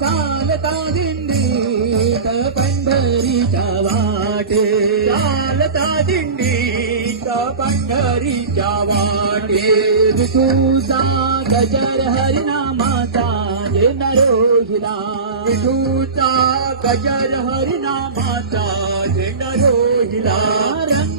चालता दिंडीत पंढरीच्या वाटे, चालता दिंडीत पंढरीच्या वाटे, विठूचा गजर हरिनामाचा झेंडा रोहिला, विठूचा गजर हरिनामाचा झेंडा रोहिला.